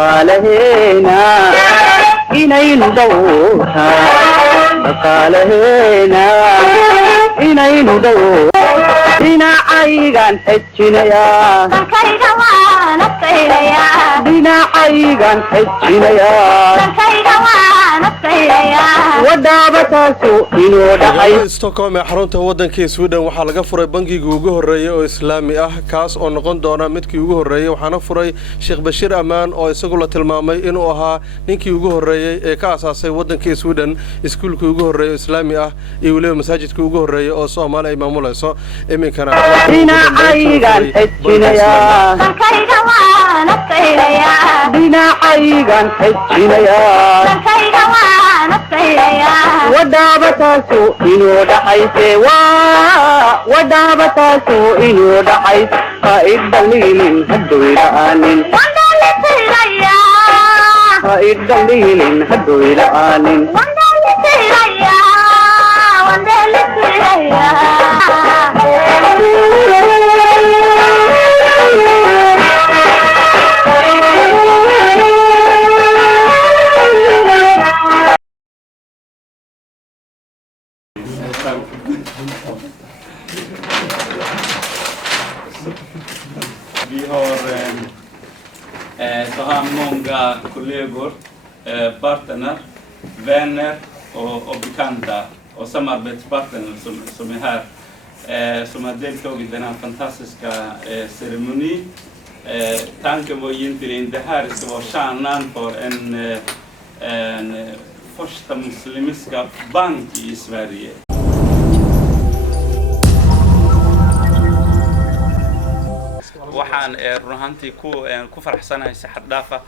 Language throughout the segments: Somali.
dhaqaalaheena inaynu dhowrta dhaqaalaheena inaynu dhowr dhinacaygan xejinayaa dalkayga waan adkaynayaa dhinacaygan xejinayaa dalkayga waan adkaynayaa wadaabataasu inoo dhacay Stockholm ee xarunta waddanka Sweden waxaa laga furay bangiga ugu horeeyay oo Islaami ah kaas oo noqon doona midkii ugu horeeyay waxaana furay Sheikh Bashir Amaan oo isagu la tilmaamay inuu ahaa ninkii ugu horeeyay ee ka asaasay waddanka Sweden iskuulka ugu horeeyay Islaami ah iyo waliba masaajidka ugu horeeyay oo Soomaali ay maamulayso iminkana dhinacaygan xejinayaa dalkayga waan adkaynayaa dhinacaygan xejinayaa dalkayga waan adkaynayaa wadaabataasu inoo dhacayse wadaabataasu inoo dhacays qaa'idaliilin haddoyla'aanin wandalitirayaa qaa'idaliilin haddoyla'aanin wandalitirayaa Vi har så här många kollegor, partner, vänner och bekanta och samarbetspartner som är här som har deltagit i den här fantastiska ceremoni. Tanken var egentligen det här ska vara kärnan för en första muslimiska bank i Sverige. waxaan run ahaantii ku faraxsanahay si xad dhaaf ah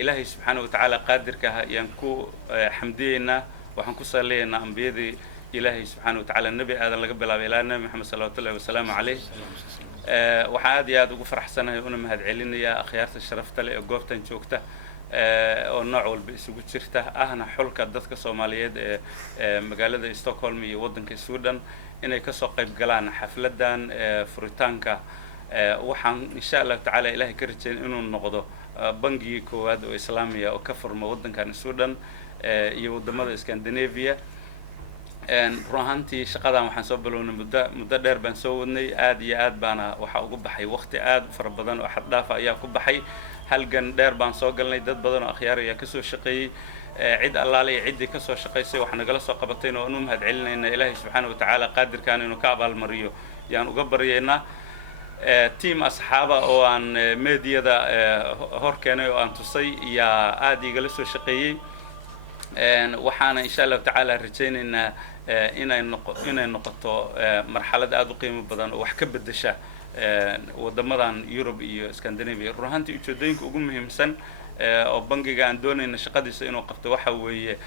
ilaahay subxaanahu watacaala qaadirka ah ayaan ku xamdiyeynaa waxaan ku saleeynaa ambiyadii ilaahay subxaanahu watacaala nebi aadan laga bilaabay ilaa nebi maxamed salawaatullahi wasalaamu calayh waxaan aad iyo aad ugu faraxsanahay una mahadcelinayaa akhyaarta sharafta leh ee goobtan joogta oo nooc walba isugu jirta ahna xulka dadka Soomaaliyeed ee magaalada Stockholm iyo waddanka Sweden inay ka soo qayb galaan xafladan furitaanka waxaan insha Allah taala ilaahay ka rajayn inuu noqdo bangiga koowaad oo Islaamiga oo ka furmo waddankan Sweden iyo wadamada Scandinavia ruuxantii shaqadan waxaan soo bilownay muddo dheer baan soo wadnay aad iyo aad baana waxa ugu baxay waqti aad fara badan oo xad dhaaf ayaa ku baxay halgan dheer baan soo galnay dad badan oo akhyaar ayaa ka soo shaqeeyay cid allaale iyo cidii ka soo shaqeysay waxaan nagala soo qabatay oo anu mahadcelinayna ilaahay subxaanahu watacaala qaadirkan inuu ka abaalmariyo yaan uga baryeynaa team asxaaba oo aan meediyada hor keenay oo aan tusay yaa aad igala soo shaqeeyay waxaana insha Allah tacaala rajaynaynaa inay noqoto marxalad aad u qiimo badan oo wax ka bedesha wadamadan Europe iyo Scandinavia ruuxantii ujeedooyinka ugu muhiimsan oo bangiga aan doonayna shaqadiisa inuu qabto waxa weeye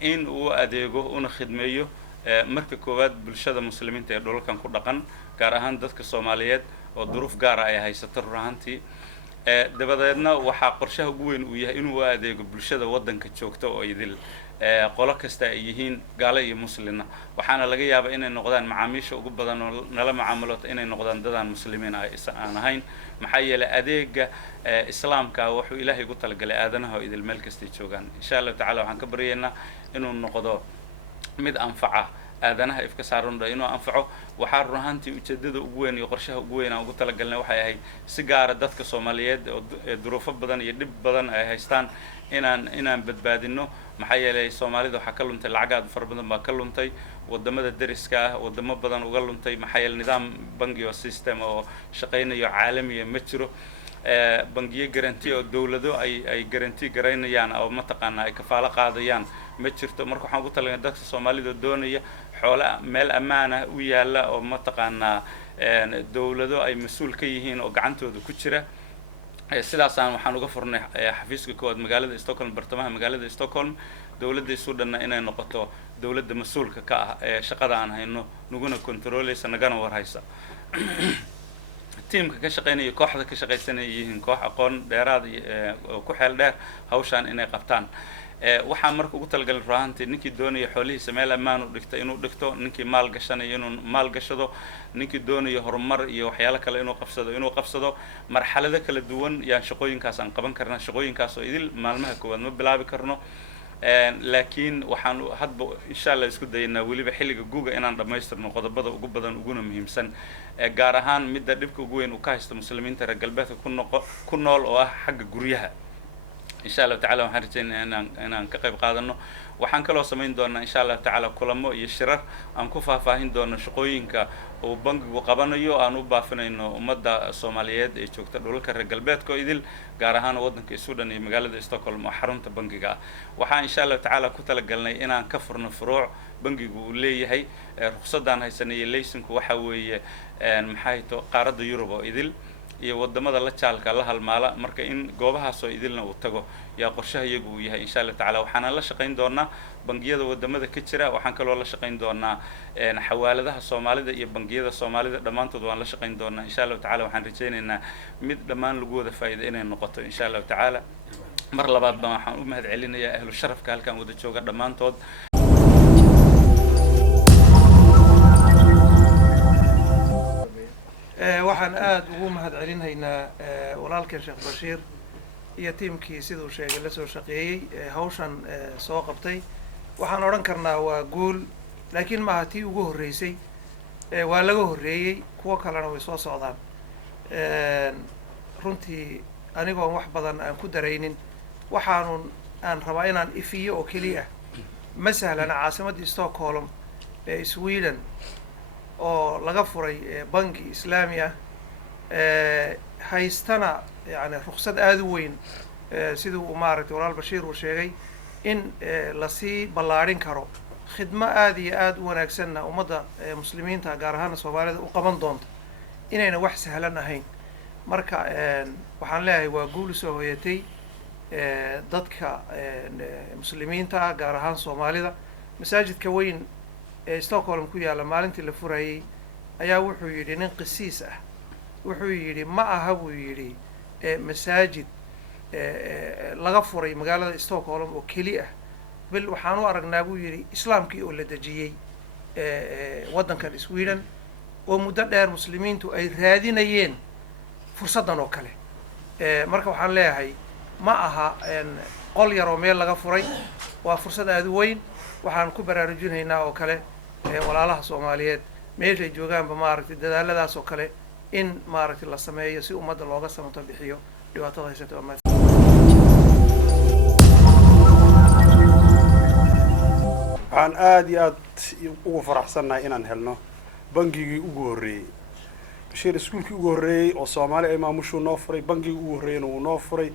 in uu adeego una khidmeeyo marka koowaad bulshada muslimiinta ee dhulalkan ku dhaqan gaar ahaan dadka Soomaaliyeed oo duruuf gaar ah ay haysato ruuxantii dabadeedna waxa qorshaha ugu weyn uu yahay inuu adeego bulshada waddanka joogta oo idil qolo kasta ay yihiin gaalo iyo muslimiin waxaana laga yaabaa inay noqdaan macaamiisha ugu badan oo nala macaamilooto inay noqdaan dadaan muslimiin aan ahayn maxaa yeelay adeega islaamka wuxuu ilaahay ugu talagalay aadanaha oo idil meel kasta joogaan insha Allah tacaala waxaan ka baryeynaa inuu noqdo mid anfaca aadanaha ifka saaran inuu anfaco waxaa ruuxantii ujeedada ugu weyn iyo qorshaha ugu weyn aan ugu talagalnay waxay ahayd si gaar ah dadka Soomaaliyeed oo duruufo badan iyo dhib badan ay haystaan inaan badbaadino maxaa yeelay Soomaalida waxa ka luntay lacag aad fara badan baa ka luntay wadamada dariska ah wadamo badan uga luntay maxaa yeelay nidaam bangi oo system oo shaqeynayo caalami ma jiro bangiye garanti oo dawlado ay garanti gareynayaan oo ma taqaana ay kafaalo qaadayaan ma jirto marka waxaan ugu talagalnay dadka Soomaalida doonaya xoolo meel ammaan ah u yaala oo ma taqaana dawlado ay mas'uul ka yihiin oo gacantooda ku jira sidaasaan waxaan uga furnay xafiiska koowaad magaalada Stockholm bartamaha magaalada Stockholm dawladda Suudan inay noqoto dawladda mas'uulka ka ah ee shaqada aan hayno nuguna controleysa nagana warhaysa teamka ka shaqeynaya kooxda ka shaqeysanaya yihiin koox aqoon dheeraad oo ku xeel dheer hawshan inay qabtaan waxaan marka ugu talagalay ruuxantii ninkii doonaya xoolihiisa meel ammaan u dhigto inuu dhigto ninkii maal gashanayo inuu maal gashado ninkii doonaya horumar iyo waxyaalo kale inuu qabsado marxalado kala duwan yaan shaqooyinkaas aan qaban karnaa shaqooyinkaas oo idil maalmaha koowaad ma bilaabi karno laakiin waxaan hadba insha Allah isku daynaa weliba xilliga guuga inaan dhamaystirno qodobada ugu badan uguna muhiimsan gaar ahaan midda dhibka ugu weyn uu ka haysto muslimiinta reer galbeedka ku nool oo ah xagga guryaha إن شاء الله تعالى وحرجين أنا كقيب قادنا وحن كلو سمين دونا إن شاء الله تعالى كلامه يشرر أن كفا فاهين دونا شقوين كا وبنك وقبنا يو أنو بافنا إنه مدة الصوماليات يشوكت دول كرجالبات كويدل جارهان ودن كيسودن مجال استوكهولم محرم تبنك جا وحن إن شاء الله تعالى كتلا قلنا إن كفرنا فروع بنك يقولي هي رخصة هاي سنة ليسن كوحوي محايتو قارد يوروبا إدل iyo wadamada la jaalka la halmaala marka in goobahaas oo idilna uu tago yaa qorshaha iyagu yahay insha Allah taala waxaan la shaqeyn doonaa bangiyada wadamada ka jira waxaan kaloo la shaqeyn doonaa xawaaladaha Soomaalida iyo bangiyada Soomaalida dhamaantood waan la shaqeyn doonaa insha Allah taala waxaan rajaynaynaa mid dhamaan lagu wada faa'iido inay noqoto insha Allah taala mar labaad baan waxaan u mahad celinayaa ahlu sharafka halkan wada jooga dhamaantood waxaan aad ugu mahad celinaynaa walaalkeen Sheekh Bashiir iyo tiimkii sidoo sheegay la soo shaqeeyay hawshan soo qabtay waxaan oran karnaa waa guul laakiin ma hatii ugu horeysay waa laga horeeyay kuwa kalena way soo socdaan runtii anigoo wax badan aan ku dareynin waxaan rabaa inaan ifiyo oo kaliya masalan caasimadda Stockholm ee Sweden oo laga furay banki islaami ah haystana yani ruqsad aad u weyn sidoo maaragtay walaal Bashiir uu sheegay in la sii ballaarin karo khidmo aad iyo aad u wanaagsanna ummadda muslimiinta gaar ahaan Soomaalida u qaban doonto inayna wax sahlan ahayn marka waxaan leeyahay waa guul soo hoyatay dadka muslimiinta gaar ahaan Soomaalida masaajidka weyn Stockholm ku yaala maalintii la furayay ayaa wuxuu yidhi nin qisiis ah wuxuu yidhi ma aha buu yidhi masaajid laga furay magaalada Stockholm oo keli ah bal waxaan u aragnaa buu yidhi islaamkii oo la dajiyay waddankan Sweden oo muddo dheer muslimiintu ay raadinayeen fursadan oo kale marka waxaan leeyahay ma aha qol yar oo meel laga furay waa fursad aad u weyn waxaan ku baraarujinaynaa oo kale walaalaha Soomaaliyeed meesha joogaanba maaragtay dadaaladaas oo kale in maaragtay la sameeyo si ummadda looga samato bixiyo dhibaatada haysata waxaan aad iyo aad ugu faraxsanahay inaan helno bangigii ugu horeeyay Bashiir iskuulkii ugu horeeyay oo Soomaali ay maamushu noo furay bangigii ugu horeeyay uu noo furay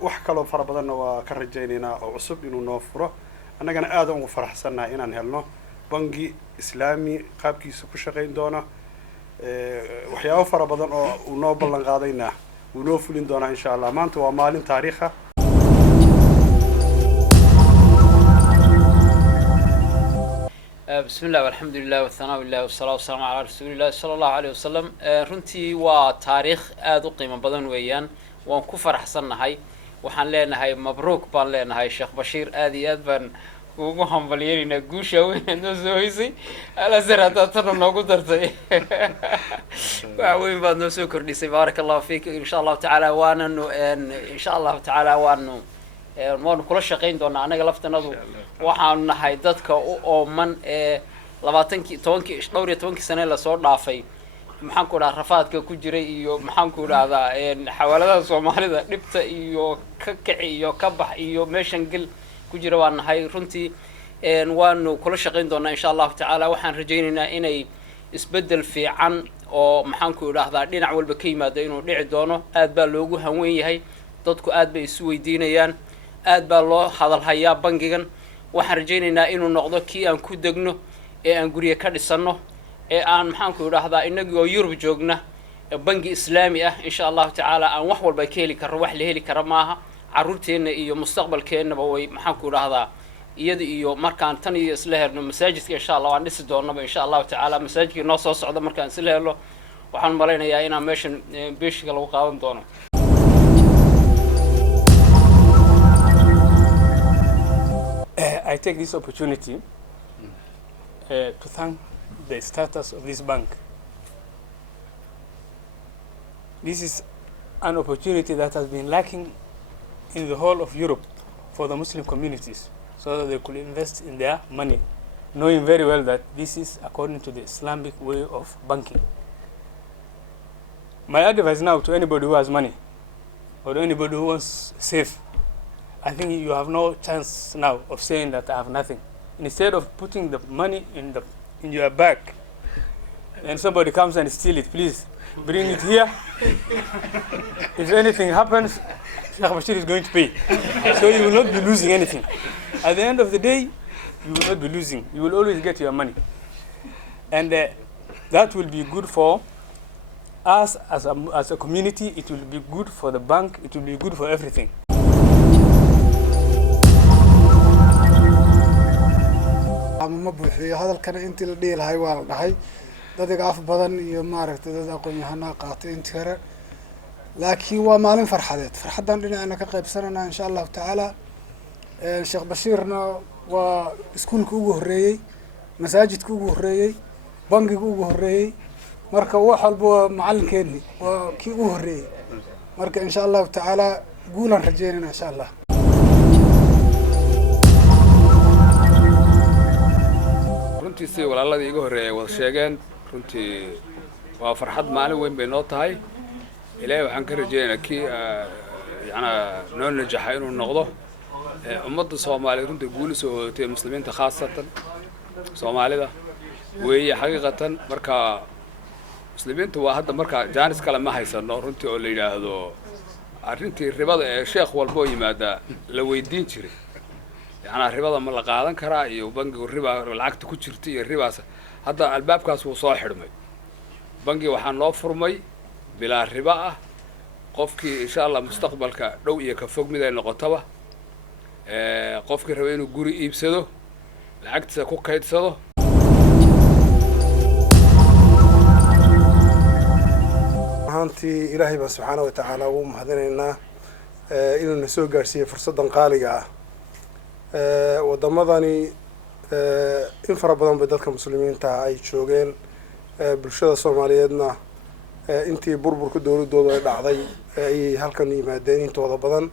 wax kale fara badan waa ka rajaynaynaa oo cusub inuu noo furo annagana aad ugu faraxsanahay inaan helno bangi islaami qaabkiisa ku shaqeyn doona waxyaabo fara badan oo uu noo ballan qaadayna uu noo fulin doona insha Allah maanta waa maalin taariikh ah بسم الله والحمد لله والثناء لله والصلاة والسلام على رسول الله صلى الله عليه وسلم runtii waa taariikh aad u qiimo badan weeyaan waan ku faraxsanahay waxaan leenahay mabruuk baan leenahay Sheekh Bashiir aad iyo aad baan ugu hambalyeynaa guusha weyn oo soo hoysay ala sarata tan noogu dartay waa weyn baad noo soo kordhisay barakallahu fiik insha Allah taala waana insha Allah taala waanu kula shaqeyn doonaa anaga laftanadu waxaan nahay dadka u ooman 12 sano la soo dhaafay maxaan ku dhahaa rafaadka ku jiray iyo maxaan ku dhahdaa xawaaladaha Soomaalida dhibta iyo ka kici iyo ka bax iyo meeshan gal ku jira waan nahay runtii waanu kula shaqeyn doonaa insha Allah taala waxaan rajaynaynaa inay isbedel fiican oo maxaan ku dhahdaa dhinac walba ka yimaado inuu dhici doono aad baa loogu hanweyn yahay dadku aad bay isu weydiinayaan aad baa loo hadal hayaa bangigan waxaan rajaynaynaa inuu noqdo kii aan ku degno ee aan guriga ka dhisano ee aan maxaan ku dhahdaa inagoo Yurub joogna bangi islaami ah insha Allah taala aan wax walba ka heli karo wax la heli karo maaha caruurteena iyo mustaqbalkeena way maxaan ku dhahdaa iyada iyo markaan tan iyo isla herno masaajidka insha Allah waan dhisi doonaba insha Allah taala masaajidka noo soo socdo markaan isla helo waxaan maleynayaa inaan meeshan beeshiga lagu qaadan doono I take this opportunity to thank the status of this bank. This is an opportunity that has been lacking in the whole of Europe for the Muslim communities, so that they could invest in their money, knowing very well that this is according to the Islamic way of banking. My advice now to anybody who has money or anybody who wants to save, I think you have no chance now of saying that I have nothing. Instead of putting the money in your bag and somebody comes and steal it, please bring it here. If anything happens, Sheikh Bashir is going to pay. So you will not be losing anything. At the end of the day, you will not be losing. You will always get your money. And that will be good for us as a community. It will be good for the bank. It will be good for everything. ma buuxiyo hadalkana intii la dhihi lahay waa la dhahay dadiga af badan iyo maaragtay dad aqoon-yahanaa qaatay intii hore laakiin waa maalin farxadeed farxaddan dhinacna ka qaybsananaa insha allahu tacaala sheekh bashiirna waa iskuulka ugu horreeyey masaajidka ugu horreeyey bangiga ugu horreeyey marka wax walba waa macalinkeeni waa kii ugu horreeyey marka insha allahu tacaala guulaan rajeynayna insha allah runtii si walaaladii iga horreeyay wada sheegeen runtii waa farxad maalin weyn bay noo tahay ilaahay waxaan ka rajeynayaa kii noo najaxa inuu noqdo ummadda Soomaaliyeed runtii guul soo hootay muslimiinta khaasatan Soomaalida weeye xaqiiqatan marka muslimiintu waa hadda marka jaanis kale ma haysano runtii oo la yiraahdo arrintii ribada ee sheekh walbo yimaada la weydiin jiray ribada ma la qaadan karaa iyo bangiga riba lacagta ku jirta iyo ribaas hadda albaabkaas wuu soo xidhmay bangi waxaan loo furmay bilaa riba ah qofkii insha Allah mustaqbalka dhow iyo ka fog mid ay noqotaba qofkii raba inuu guri iibsado lacagtiisa ku kaydsado ahaantii ilaahay baa subxaanahu wa tacaala ugu mahadinaynaa inuu na soo gaarsiiyey fursaddan qaaliga ah waddamadani in fara badan bay dadka muslimiinta ay joogeen bulshada Soomaaliyeedna intii burburka dawladooda ay dhacday ay halkan yimaadeen intooda badan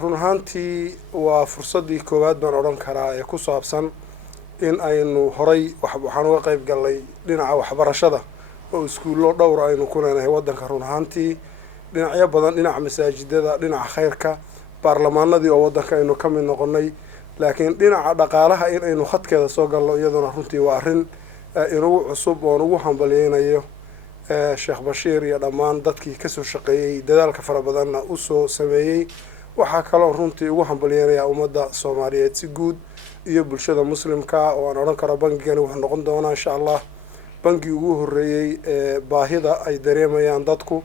run ahaantii waa fursaddii koowaad baan odhan karaa ee ku saabsan in aynu horay waxaan uga qayb galnay dhinaca waxbarashada oo iskuullo dhowr aynu ku leenahay waddanka run ahaantii dhinacyo badan dhinaca masaajidada dhinaca khayrka baarlamaanadii oo waddanka aynu ka mid noqonnay laakiin dhinaca dhaqaalaha in aynu khadkeeda soo galno iyaduna runtii waa arrin inugu cusub oon ugu hambalyeynayo sheekh bashiir iyo dhammaan dadkii kasoo shaqeeyey dadaalka fara badanna u soo sameeyey waxaa kaloo runtii ugu hambalyeynayaa ummadda Soomaaliyeed si guud iyo bulshada muslimka oo aan odhan karo bangigani wuxuu noqon doonaa insha Allah bangi ugu horreeyey baahida ay dareemayaan dadku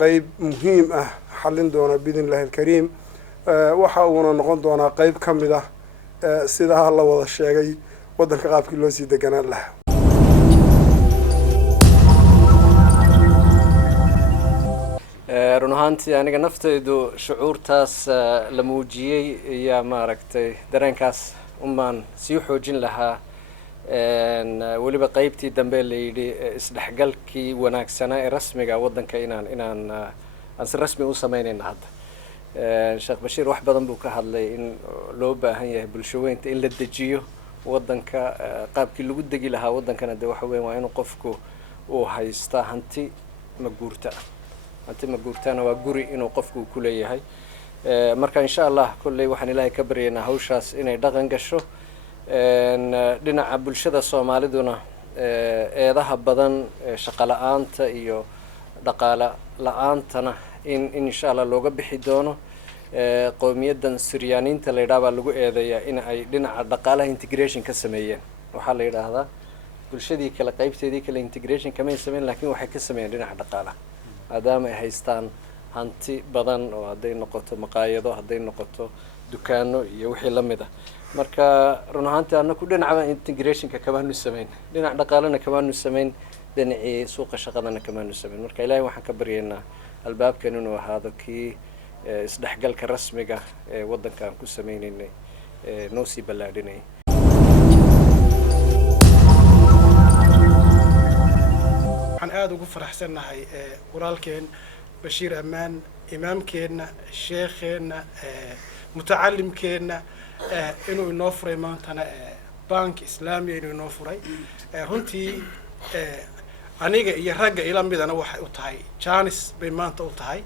qayb muhiim ah xallin doona biidnillahi alkariim waxa uuna noqon doonaa qayb ka mid ah sidaa la wada sheegay waddanka qaabkii loo sii deganaan lahaa run ahaantii aniga naftaydu shucuurtaas la muujiyey ayaa maaragtay dareenkaas umaan sii xoojin lahaa weliba qaybtii dambe la yidhi isdhexgalkii wanaagsanaa ee rasmiga waddanka inaan si rasmi u samaynayna hadda sheekh bashiir wax badan buu ka hadlay in loo baahan yahay bulshaweynta in la dejiyo waddanka qaabkii lagu degi lahaa waddankana dee waxa weyn waa inuu qofku uu haysta hanti maguurta hanti maguurtana waa guri inuu qofku ku leeyahay marka insha Allah kulley waxaan ilaahay ka baryaynaa hawshaas inay dhaqan gasho dhinaca bulshada Soomaaliduna eedaha badan shaqo la'aanta iyo dhaqaale la'aantana in insha Allah looga bixi doono qowmiyadan Siryaaniinta la yiraahdo lagu eedeeyaa in ay dhinaca dhaqaalaha integration ka sameeyeen waxa la yiraahdaa bulshadii kala qaybteedii kala integration kama sameeyeen laakiin waxay ka sameeyeen dhinaca dhaqaalaha maadaama ay haystaan hanti badan oo hadday noqoto maqaayado hadday noqoto dukaano iyo wixii la mid ah marka run ahaantii anaku dhinaca integrationka kamaanu sameyn dhinaca dhaqaalana kamaanu sameyn dhinacii suuqa shaqadana kamaanu sameyn marka ilaahay waxaan ka baryaynaa albaabkan inuu ahaado kii isdhexgalka rasmiga ee waddanka aan ku sameynaynay noo sii ballaadhinayay. waxaan aada ugu faraxsannahay walaalkeen bashiir ammaan imaamkeenna sheekheenna mutacalimkeenna inuu inoo furay maantana bank islaamiya inuu inoo furay runtii aniga iyo ragga ila midana waxay u tahay jaanis bay maanta u tahay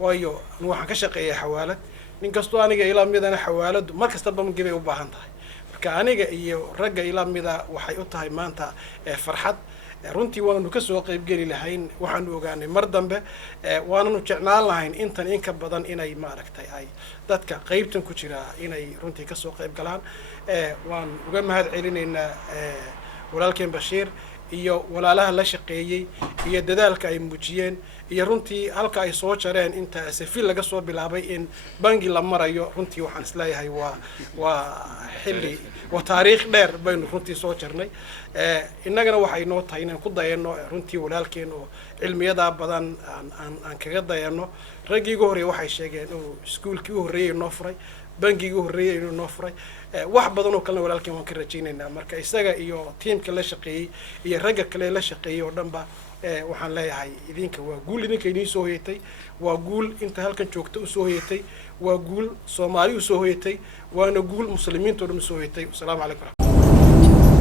waayo waxaan ka shaqeeyaa xawaalad nin kastoo aniga ila midana xawaaladu mar kasta bangi bay u baahan tahay marka aniga iyo ragga ila mida waxay u tahay maanta farxad runtii waanu ka soo qaybgeli lahayn waxaanu ogaanay mar dambe waananu jeclaan lahayn intan in ka badan inay maaragtay ay dadka qaybtan ku jira inay runtii kasoo qayb galaan waan uga mahad celinaynaa walaalkeen bashiir iyo walaalaha la shaqeeyey iyo dadaalka ay muujiyeen iyo runtii halka ay soo jareen inta safil laga soo bilaabay in bangi la marayo runtii waxaan isleeyahay waa xilli waa taariikh dheer baynu runtii soo jarnay innagana waxay noo tahay inaan ku dayano runtii walaalkeen oo cilmiyadaa badan aan kaga dayano raggii ugu horreeyay waxay sheegeen inuu iskuulkii u horreeyay noo furay bangigii u horreeyay inuu noo furay wax badan oo kalena walaalkeen waan ka rajaynaynaa marka isaga iyo tiimka la shaqeeyey iyo ragga kale la shaqeeyey oo dhanba waxaan leeyahay idinka waa guul idinka idiin soo hoyatay waa guul inta halkan joogta u soo hoyatay waa guul Soomaali u soo hoyatay waana guul muslimiinta oo dhan u soo hoyatay. Assalaamu calaykum.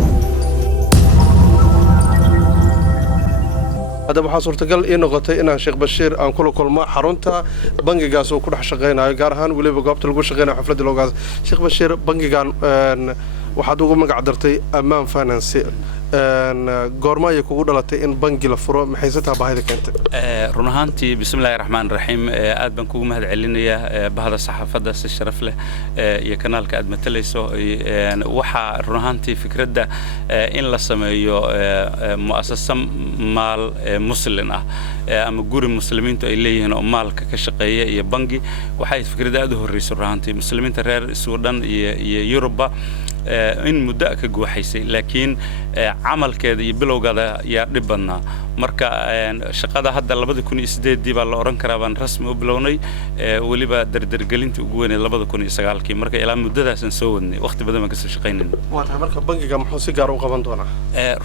hadda waxaa suurtagal ii noqotay inaan sheekh bashiir aan kula kulmo xarunta bangigaas oo ku dhex shaqeynayo gaar ahaan weliba goobta lagu shaqeynayo xafladda loogaas. sheekh bashiir bangigan waxaad ugu magac dartay Ammaan Finance goorma ay kugu dhalatay in bangi la furo maxay tahay baahida keentay run ahaantii bismillaahir rahmaanir rahiim aad baan kugu mahad celinayaa bahda saxaafadda si sharaf leh iyo kanaalka aad matalayso waxa run ahaantii fikradda in la sameeyo mu'assasa maal muslim ah ama guri muslimiintu ay leeyihiin oo maalka ka shaqeeya iyo bangi waxay fikradda aad u horreysay run ahaantii muslimiinta reer Suudaan iyo Yurubba in muddo ka guuxaysay laakiin camalkeeda iyo bilowgeeda yaa dhib badnaa marka shaqada hadda 2008 baa la oran karaa baan rasmi u bilownay waliba dardargelinta ugu weyn 2009 marka ilaa muddadaas aan soo wadnay waqti badan ma ka soo shaqeynay waxa marka bangiga muxuu si gaar u qaban doonaa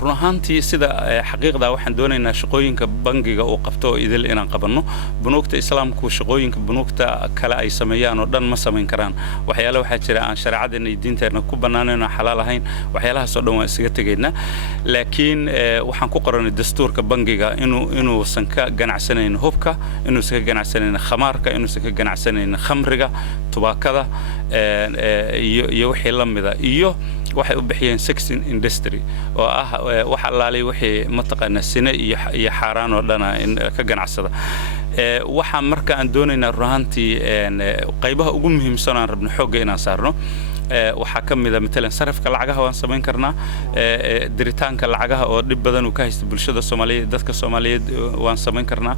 run ahaantii sida xaqiiqda waxaan doonaynaa shaqooyinka bangiga uu qabto idil inaan qabanno bunuugta islaamku shaqooyinka bunuugta kale ay sameeyaan oo dhan ma sameyn karaan waxyaalo waxa jira aan shariicadana iyo diinteena ku banaanayno xalaal ahayn waxyaalahaas oo dhan waa isaga tageynaa laakiin waxaan ku qoranay dastuurka bangiga inuu san ka ganacsanayn hubka inuu san ka ganacsanayn khamaarka inuu san ka ganacsanayn khamriga tubaakada iyo wixii la mida iyo waxay u bixiyeen sex industry oo ah wax allaalay wixii mataqaana sina iyo xaraan oo dhana in ka ganacsada waxa marka aan doonaynaa ruhantii qaybaha ugu muhiimsan aan rabno xoogga inaan saarno waxaa ka mid ah midna sarafka lacagaha waan sameyn karnaa diritaanka lacagaha oo dib badan uu ka haysto bulshada Soomaaliyeed dadka Soomaaliyeed waan sameyn karnaa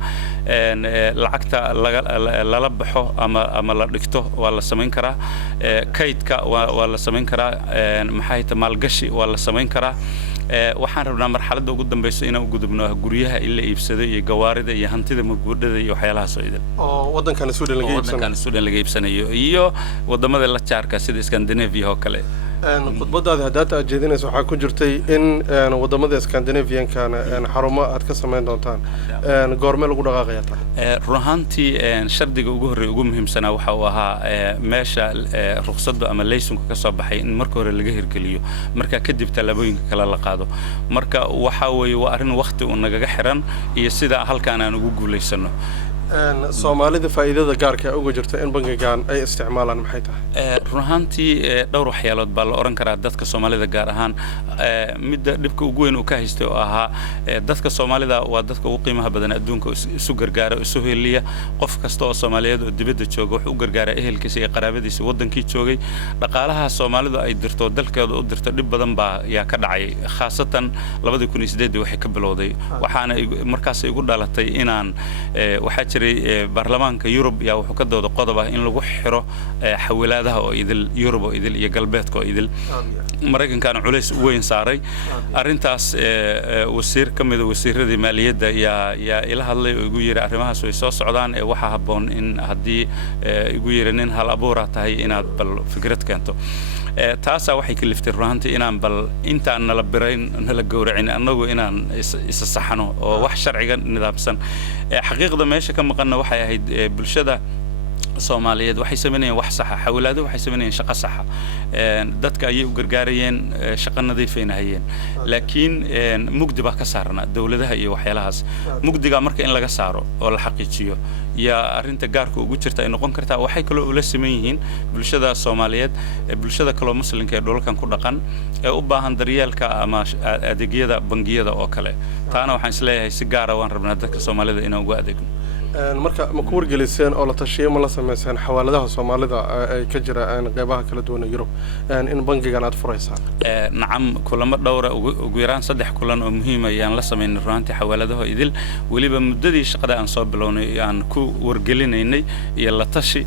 lacagta la baxo ama la dhigto waa la sameyn karaa kaydka waa la sameyn karaa maxay tahay maalgashi waa la sameyn karaa waxaan rabnaa marxaladda ugu dambaysa inaan u gudubno guryaha in la iibsado iyo gawaarida iyo hantida maguudhada iyo waxyaalahaas oo idin oo wadankan Suudaan laga iibsanayo iyo wadamada la jaarka sida Scandinavia oo kale khudbadaada hadda aad jeedinayso waxaa ku jirtay in wadamada Scandinavian-kana xarumo aad ka sameyn doontaan goorma lagu dhaqaaqaya run ahaantii shardiga ugu horreeya ugu muhiimsanaa waxa uu ahaa meesha ruqsadda ama laysanka ka soo baxay in marka hore laga hirgeliyo marka kadib talaabooyinka kale la qaado marka waxa weeye waa arrin waqti uu nagaga xiran iyo sida halkaan aan ugu guuleysano Soomaalida faa'iidada gaarka ah uga jirta in bangigan ay isticmaalaan maxay tahay run ahaantii dhowr waxyaalood baa la oran karaa dadka Soomaalida gaar ahaan midda dhibka ugu weyn uu ka haystay oo ahaa dadka Soomaalida waa dadka ugu qiimaha badan adduunka isu gargaara isu heliya qof kasta oo Soomaaliyeed oo dibadda jooga wuxuu u gargaaraa ehelkiisa iyo qaraabadiisa wadankii joogay dhaqaalaha Soomaalidu ay dirto dalkeeda u dirto dhib badan baa yaa ka dhacay khaasatan 2008 waxay ka bilowday waxaana markaas igu dhalatay inaan waxa baarlamaanka Yurub yaa wuxuu ka doodo qodob ah in lagu xiro xawilaadaha oo idil Yurub oo idil iyo galbeedka oo idil Mareykanka culays weyn saaray arintaas wasiir kamid ah wasiiradii maaliyadda yaa ila hadlay oo igu yiri arrimahaas way soo socdaan waxa haboon in hadii igu yiri nin hal abuura tahay inaad bal fikrad keento taasaa waxay ka liftay runaantii inaan bal intaan nala birayn nala gowracin annagu inaan isa saxno oo wax sharciga nidaamsan xaqiiqda meesha ka maqanna waxay ahayd bulshada Soomaaliyeed waxay sameeyeen wax sax ah xawlaado waxay sameeyeen shaqo sax ah dadka ay u gargaarayeen shaqo nadiifinayeen laakiin mugdi baa ka saarna dawladaha iyo waxyaalahaas mugdiga marka in laga saaro oo la xaqiijiyo ya arinta gaarka ugu jirta ay noqon kartaa waxay kale oo la sameeyeen bulshada Soomaaliyeed bulshada kale muslimka ee dhulkan ku dhaqan ee u baahan daryeelka ama adeegyada bangiyada oo kale taana waxaan isleeyahay si gaar ah waan rabnaa dadka Soomaalida inaan ugu adeegno marka ma ku wargeliseen oo la tashiyo ma la sameeyeen xawaaladaha Soomaalida ay ka jiraan qaybaha kala duwan ee Yurub in bangigan aad furaysaan nacam kulamo dhowr ugu yaraan 3 kulan oo muhiim ah ayaan la sameeyay runtii xawaaladaha idil waliba muddadii shaqada aan soo bilownay aan ku wargelinaynay iyo la tashi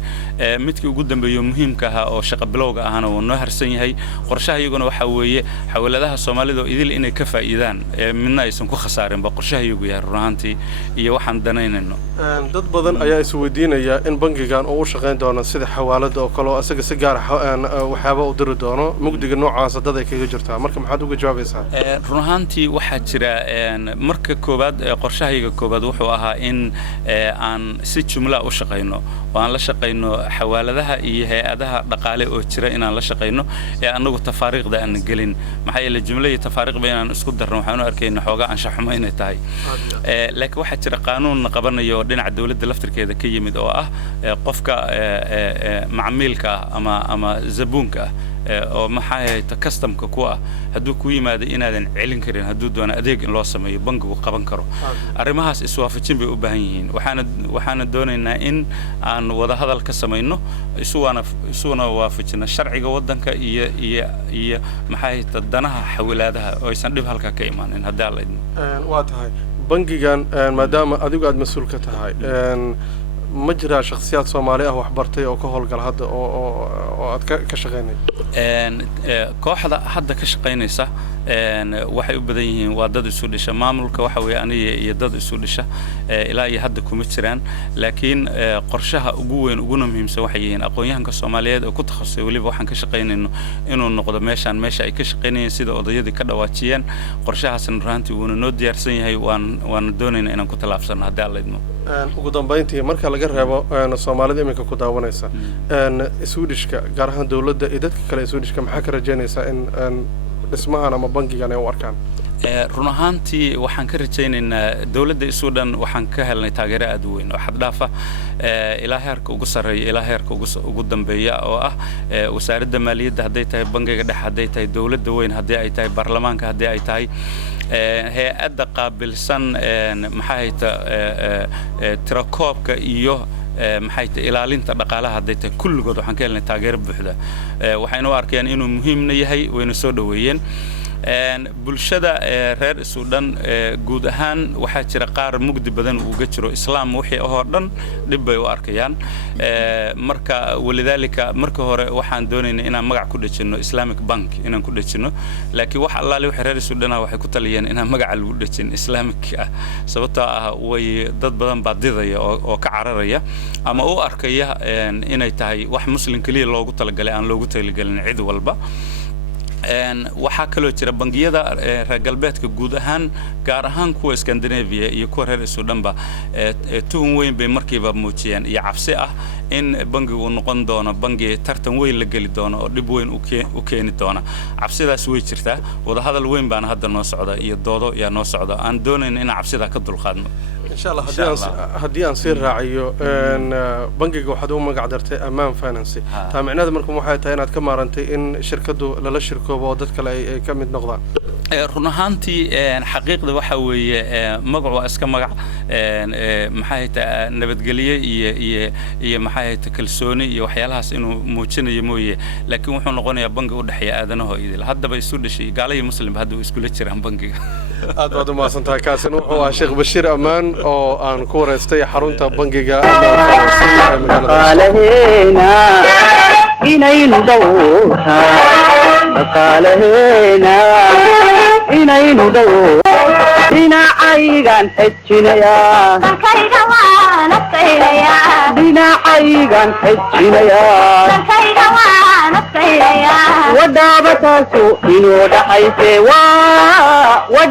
midkii ugu dambeeyay muhiimka ah oo shaqo bilowga ahana uu noo harsan yahay qorshaha iyaguna waxa weeye xawaaladaha Soomaalida idil inay ka faa'iidaan midna aysan ku khasaarin ba qorshaha iyagu yahay runtii iyo waxaan danaynayno dad badan ayaa isweydiinaya in bangigan uu shaqeyn doono sida xawaalada oo kale oo asaga si gaar ah waxyaabo u diri doono mugdiga noocaas dad ay kaga jirtaa marka maxaad uga jawaabaysaa runaantii waxa jira marka koobaad qorshahayga koobaad wuxuu ahaa in aan si jumla u shaqeyno oo aan la shaqeyno xawaaladaha iyo hay'adaha dhaqaale oo jira inaan la shaqeyno ee anagu tafaariiqda aan gelin maxay yeelay jumla iyo tafaariiq bayaan isku darno waxaan u arkaynaa xoogaa aan shaxmo inay tahay laakiin waxa jira qaanuun qabanayo dhinaca dawladda laftirkeeda ka yimid oo ah qofka macmiilka ama zabuunka oo maxay ta customka ku ah haduu ku yimaado inaadan celin karin haduu doono adeeg in loo sameeyo bangigu qaban karo arrimahaas iswaafajin bay u baahan yihiin waxaana doonaynaa in aan wada hadal ka sameeyno isuuna waafajina sharciga wadanka iyo maxay ta danaha xawlaadaha oo aysan dhib halka ka imaanin hadaa la idin waa tahay bangigan maadaama adigu aad mas'uul ka tahay ma jira shakhsiyaad Soomaali ah wax bartay oo ka howlgal hadda oo aad ka shaqeynay kooxda hadda ka shaqeynaysa waxay u badan yihiin waa dad isu dhisha maamulka waxa weeye aniga iyo dad isu dhisha ilaa iyo hadda kuma jiraan laakiin qorshaha ugu weyn ugu muhiimsan waxay yihiin aqoonyahanka Soomaaliyeed oo ku takhasusay waliba waxaan ka shaqeynayno inuu noqdo meesha ay ka shaqeynayeen sida odayadii ka dhawaajiyeen qorshahaasna runtii uu noo diyaarsan yahay waan doonaynaa inaan ku talaabsano haddii alla idmo ugu dambeyntii marka laga reebo Soomaalida iminka ku daawanaysa Swedishka gaar ahaan dawladda iyo dadka kale Swedishka maxaa ka rajaynaysaa in dhismahan ama bangigan ay u arkaan run ahaantii waxaan ka rajaynaynaa dawladda Sweden waxaan ka helnay taageero aad u weyn oo xad dhaaf ah ilaa heerka ugu sareeya ilaa heerka ugu dambeeya oo ah wasaaradda maaliyadda haday tahay bangiga dhexe haday tahay dawladda weyn haday ay tahay baarlamaanka haday ay tahay hay'adda qaabilsan maxay tahay tirakoobka iyo maxay tahay ilaalinta dhaqaalaha haday tahay kulligood waxaan ka helnay taageero buuxda waxayna u arkeen inuu muhiim yahay wayna soo dhaweeyeen bulshada reer Suudaan guud ahaan waxa jira qaar mugdi badan uga jiro islaam wixii oo dhan dib bay u arkayaan marka walidaalika marka hore waxaan doonaynaa inaan magac ku dhajino Islamic Bank inaan ku dhajino laakiin wax allaale wixii reer Suudaan waxay ku taliyeen inaan magac lagu dhajin Islamic ah sababtoo ah way dad badan baa didaya oo ka cararaya ama u arkaya inay tahay wax muslim kaliya loogu talagalay aan loogu talagalin cid walba waxa kale oo jira bangiyada reer galbeedka guud ahaan gaar ahaan kuwa Scandinavia iyo kuwa reer Suudaan ba tuhun weyn bay markiiba muujiyeen iyo cabsi ah in bangigu noqon doono bangi tartan weyn la gali doono oo dib weyn u keeni doona cabsidaas way jirtaa wada hadal weyn baan hadda noo socda iyo doodo yaa noo socda aan doonayn in cabsida ka dulqaadno insha Allah haddii aan sii raaciyo bangiga waxaad u magac dartay Amaan Finance taa macnaheedu markuu waxay tahay inaad ka maarantay in shirkadu lala shirkoobo dad kale ay ka mid noqdaan run ahaantii xaqiiqda waxa weeye magacu iska magac maxay tahay nabadgeliye iyo maxay tahay kalsooni iyo waxyaalahaas inuu muujinayo mooyee laakiin wuxuu noqonayaa bangi u dhaxeeya aadanaha idil haddaba isu dhashay gaalay muslim hadda isku la jiraan bangiga aad baad u maasantahay kaasin wuxuu ahaa Sheekh Bashiir Amaan oo aan ku wareystay xarunta bangiga dhaqaalaheena inaynu dhowrtaa dhaqaalaheena inaynu dhowrtaa dhinacaygan xejinayaa dalkayga waan adkaynayaa dhinacaygan xejinayaa dalkayga waan نكيريا ودابتاسو إنو دحيسي